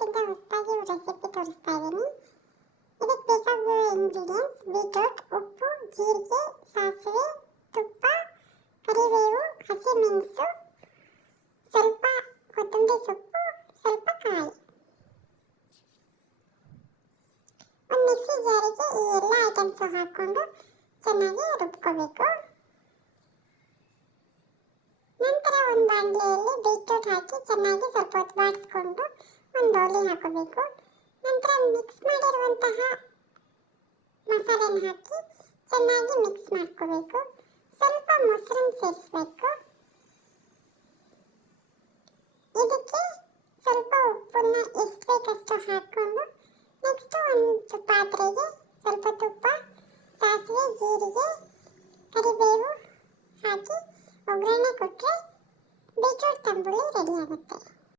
ಇವತ್ತಿಂದ ಹೊಸದಾಗಿ ರೆಸಿಪಿ ತೋರಿಸ್ತಾ ಇದ್ದೀನಿ. ಇದಕ್ಕೆ ಬೇಕಾಗುವ ಇಂಗ್ರೀಡಿಯೆಂಟ್ಸ್ ಬೀಟ್ರೂಟ್, ಉಪ್ಪು, ಜೀರಿಗೆ, ಸಾಸಿವೆ, ತುಪ್ಪ, ಕರಿಬೇವು, ಹಸಿಮೆಣಸು, ಸ್ವಲ್ಪ ಕೊತ್ತಂಬರಿ ಸೊಪ್ಪು, ಸ್ವಲ್ಪ ಕಾಯಿ. ಒಂದು ಮಿಕ್ಸಿ ಜಾರಿಗೆ ಈ ಎಲ್ಲ ಐಟಮ್ಸ್ ಹಾಕ್ಕೊಂಡು ಚೆನ್ನಾಗಿ ರುಬ್ಕೋಬೇಕು. ನಂತರ ಒಂದು ಬಾಣಲೆಯಲ್ಲಿ ಬೀಟ್ರೂಟ್ ಹಾಕಿ ಚೆನ್ನಾಗಿ ಸ್ವಲ್ಪ ಹೊತ್ತು ಬಾಡಿಸ್ಕೊಂಡು ಒಂದು ಬೌಲಿಗೆ ಹಾಕೋಬೇಕು. ನಂತರ ಮಿಕ್ಸ್ ಮಾಡಿರುವಂತಹ ಮಸಾಲೆನ ಹಾಕಿ ಚೆನ್ನಾಗಿ ಮಿಕ್ಸ್ ಮಾಡ್ಕೋಬೇಕು. ಸ್ವಲ್ಪ ಮೊಸರನ್ನ ಸೇರಿಸಬೇಕು. ಇದಕ್ಕೆ ಸ್ವಲ್ಪ ಉಪ್ಪನ್ನ ಎಷ್ಟು ಬೇಕಷ್ಟು ಹಾಕ್ಕೊಂಡು ನೆಕ್ಸ್ಟ್ ಒಂದು ಪಾತ್ರೆಗೆ ಸ್ವಲ್ಪ ತುಪ್ಪ, ಸಾಸಿವೆ, ಜೀರಿಗೆ, ಕರಿಬೇವು ಹಾಕಿ ಒಗ್ಗರಣೆ ಕೊಟ್ಟರೆ ಬೀಟ್ರೂಟ್ ತಂಬುಳಿ ರೆಡಿ ಆಗುತ್ತೆ.